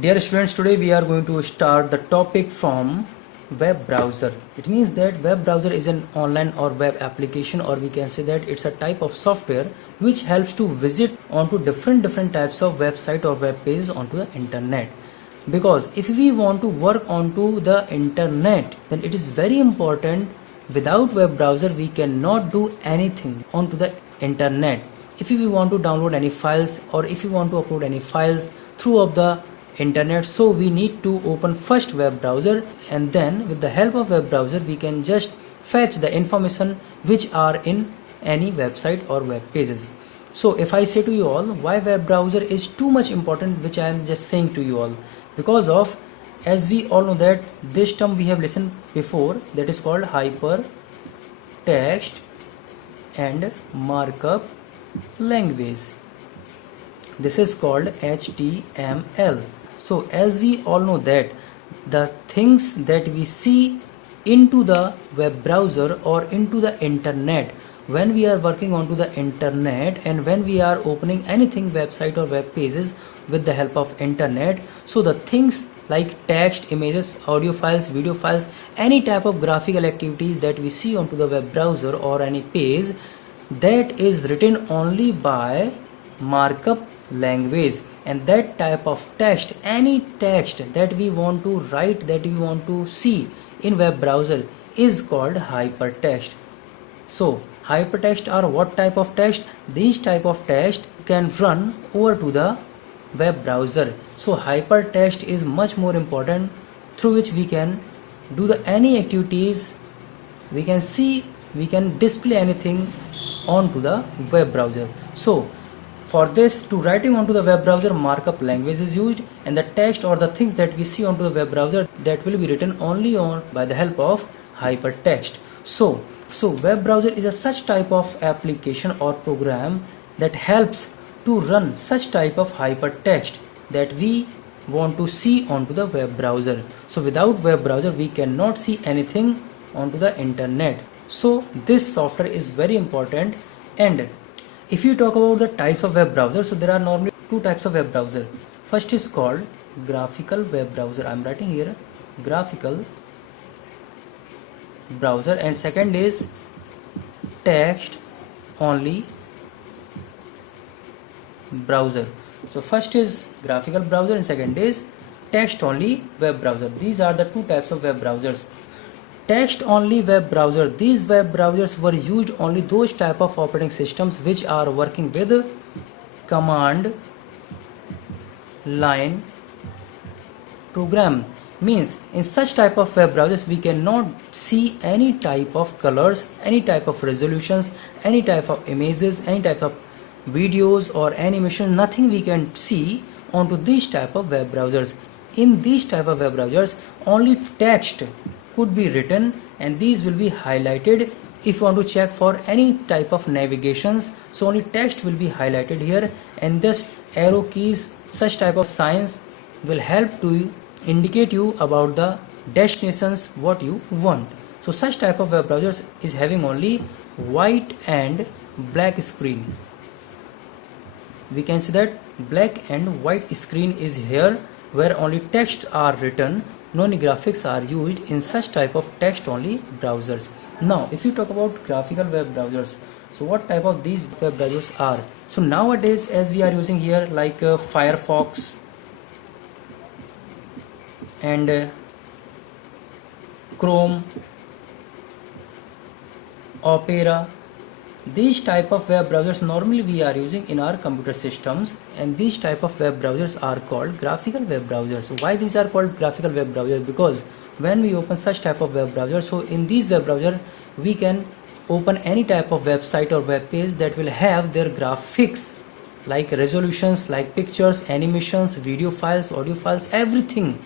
Dear students, today we are going to start the topic from web browser. It means that web browser is an online or web application, or we can say that it's a type of software which helps to visit onto different types of website or web pages onto the internet. Because if we want to work onto the internet, then it is very important. Without web browser we cannot do anything onto the internet. If we want to download any files, or if we want to upload any files through the internet, so we need to open first web browser, and then with the help of web browser we can just fetch the information which are in any website or web pages. So if I say to you all why web browser is too much important, which I am just saying to you all, because of, as we all know that this term we have listened before, that is called hypertext and markup language. This is called HTML. So as we all know that the things that we see into the web browser or into the internet, when we are working onto the internet and when we are opening anything website or web pages with the help of internet, so the things like text, images, audio files, video files, any type of graphical activities that we see onto the web browser or any page, that is written only by markup language. And that type of text, any text that we want to write, that we want to see in web browser, is called hypertext. So hypertext are what type of text? These type of text can run over to the web browser. So hypertext is much more important, through which we can do any activities, we can see, we can display anything onto the web browser. So for this, to writing onto the web browser, markup language is used, and the text or the things that we see onto the web browser, that will be written only on by the help of hypertext. So web browser is a such type of application or program that helps to run such type of hypertext that we want to see onto the web browser. So without web browser we cannot see anything onto the internet. So this software is very important. And if you talk about the types of web browser, so there are normally two types of web browser. First is called graphical web browser. I am writing here graphical browser, and second is text only browser. So first is graphical browser and second is text only web browser. These are the two types of web browsers. Text only web browser, these web browsers were used only those type of operating systems which are working with command line program. Means in such type of web browsers we cannot see any type of colors, any type of resolutions, any type of images, any type of videos or animation, nothing we can see onto these type of web browsers. In these type of web browsers only text could be written, and these will be highlighted. If you want to check for any type of navigations, so only text will be highlighted here, and this arrow keys, such type of signs will help to indicate you about the destinations what you want. So such type of web browsers is having only white and black screen. We can see that black and white screen is here, where only text are written, no graphics are used in such type of text only browsers. Now if you talk about graphical web browsers, so what type of these web browsers are? So nowadays, as we are using here like Firefox and Chrome, Opera, these type of web browsers normally we are using in our computer systems, and these type of web browsers are called graphical web browsers. Why these are called graphical web browsers? Because when we open such type of web browser, so in these web browser we can open any type of website or web page that will have their graphics, like resolutions, like pictures, animations, video files, audio files, everything,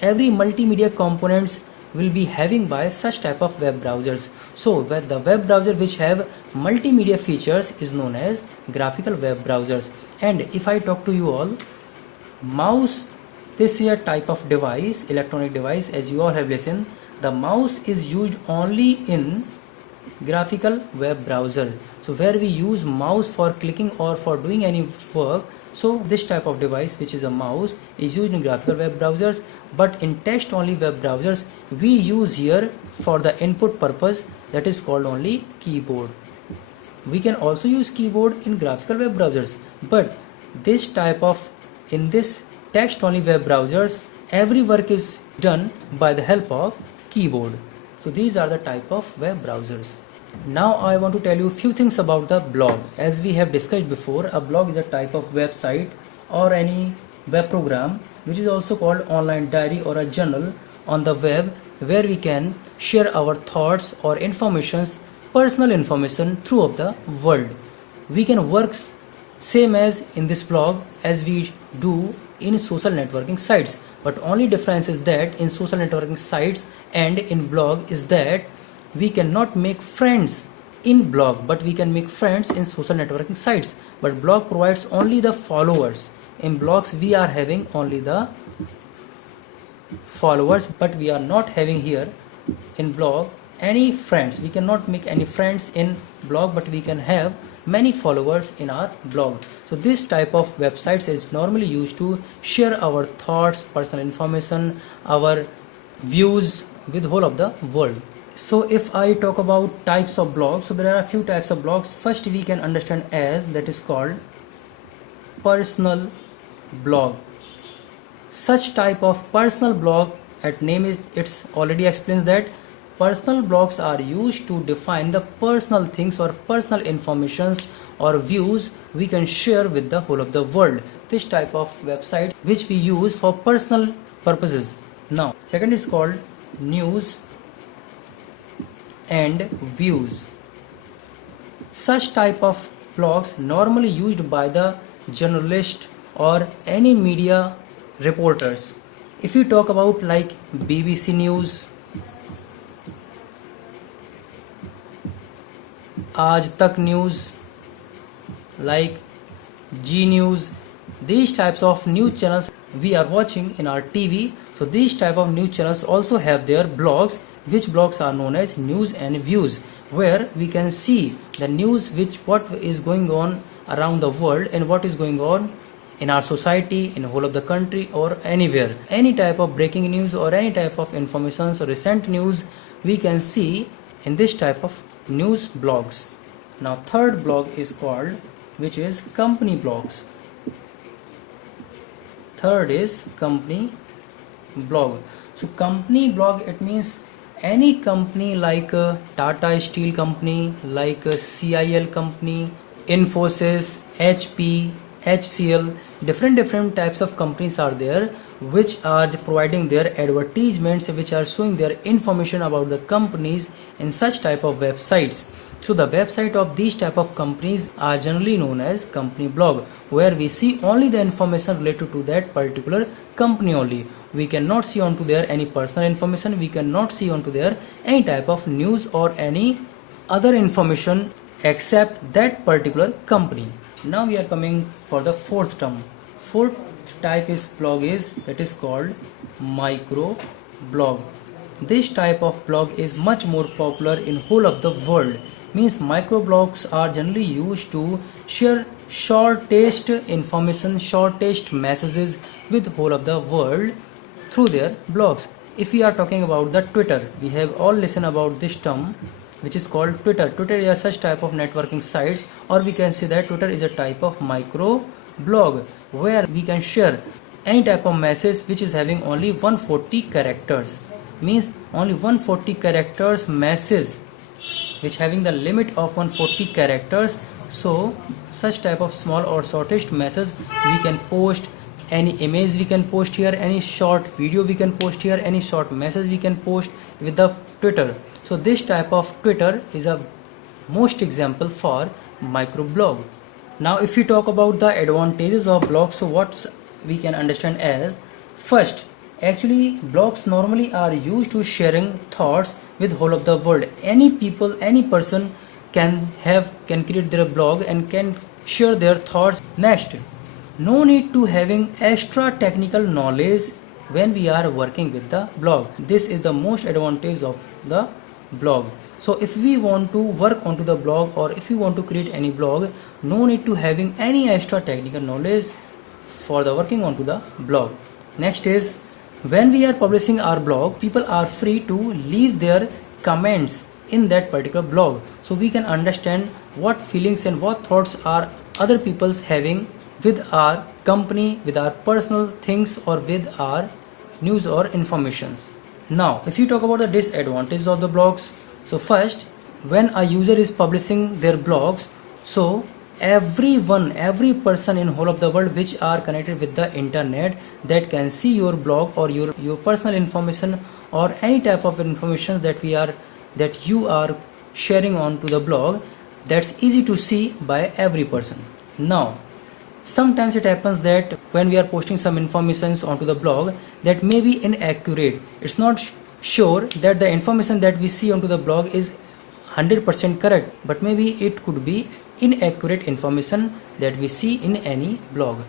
every multimedia components will be having by such type of web browsers. So the web browser which have multimedia features is known as graphical web browsers. And if I talk to you all, mouse, this is a type of device, electronic device, as you all have listened. The mouse is used only in graphical web browser. So where we use mouse for clicking or for doing any work, So this type of device, which is a mouse, is used in graphical web browsers, but in text only web browsers we use here for the input purpose, that is called only keyboard. We can also use keyboard in graphical web browsers, but this type of, in this text only web browsers, every work is done by the help of keyboard. So these are the type of web browsers. Now I want to tell you a few things about the blog. As we have discussed before, a blog is a type of website or any web program which is also called online diary or a journal on the web, where we can share our thoughts or informations, personal information throughout the world. We can work same as in this blog as we do in social networking sites, but only difference is that in social networking sites and in blog is that we cannot make friends in blog, but we can make friends in social networking sites. But blog provides only the followers. In blogs we are having only the followers, but we are not having here in blog any friends. We cannot make any friends in blog, but we can have many followers in our blog. So this type of websites is normally used to share our thoughts, personal information, our views with whole of the world. So if I talk about types of blogs, so there are a few types of blogs. First we can understand as, that is called personal blog. Such type of personal blog, at name is, it's already explains that personal blogs are used to define the personal things or personal informations or views we can share with the whole of the world. This type of website which we use for personal purposes. Now second is called news and views. Such type of blogs normally used by the journalist or any media reporters. If you talk about like BBC News, Aaj Tak News, like G News, these types of news channels we are watching in our TV. So these type of news channels also have their blogs, which blogs are known as news and views, where we can see the news, which what is going on around the world and what is going on in our society, in the whole of the country or anywhere. Any type of breaking news or any type of information or recent news we can see in this type of news blogs. Now third blog is called, which is company blogs. Third is company blog. So company blog, it means any company like Tata Steel company, like CIL company, Infosys, HP, HCL, different types of companies are there which are providing their advertisements, which are showing their information about the companies in such type of websites. So the website of these type of companies are generally known as company blog, where we see only the information related to that particular company only. We cannot see onto there any personal information, we cannot see onto there any type of news or any other information except that particular company. Now we are coming for the fourth term. Fourth type is blog is, that is called micro blog. This type of blog is much more popular in whole of the world. Means microblogs are generally used to share shortest information, shortest messages with whole of the world through their blogs. If we are talking about the Twitter, we have all listened about this term, which is called Twitter. Twitter is such type of networking sites, or we can say that Twitter is a type of micro blog where we can share any type of message which is having only 140 characters. Means only 140 characters message, which having the limit of 140 characters. So such type of small or shortest message we can post, any image we can post here, any short video we can post here, any short message we can post with the Twitter. So this type of Twitter is a most example for microblog. Now if we talk about the advantages of blogs, so what we can understand as, first, actually blogs normally are used to sharing thoughts with whole of the world. Any people, any person can create their blog and can share their thoughts. Next, no need to having extra technical knowledge when we are working with the blog. This is the most advantage of the blog. So if we want to work onto the blog, or if you want to create any blog, no need to having any extra technical knowledge. for the working onto the blog. Next is, when we are publishing our blog, people are free to leave their comments in that particular blog, so we can understand what feelings and what thoughts are other people's having with our company, with our personal things, or with our news or informations. Now if you talk about the disadvantages of the blogs, so first, when a user is publishing their blogs, so every person in whole of the world which are connected with the internet, that can see your blog or your personal information or any type of information that you are sharing on to the blog, that's easy to see by every person. Now sometimes it happens that when we are posting some informations onto the blog, that may be inaccurate. It's not sure that the information that we see onto the blog is 100% correct, but maybe it could be inaccurate information that we see in any blog.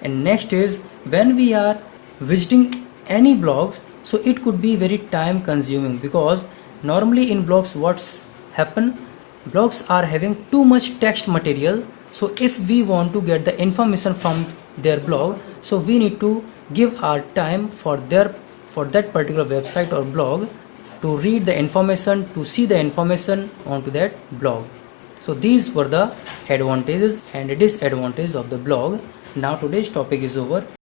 And next is, when we are visiting any blogs, so it could be very time consuming, because normally in blogs what's happen, blogs are having too much text material. So if we want to get the information from their blog, so we need to give our time for that particular website or blog to read the information, to see the information onto that blog. So these were the advantages and disadvantages of the blog. Now today's topic is over.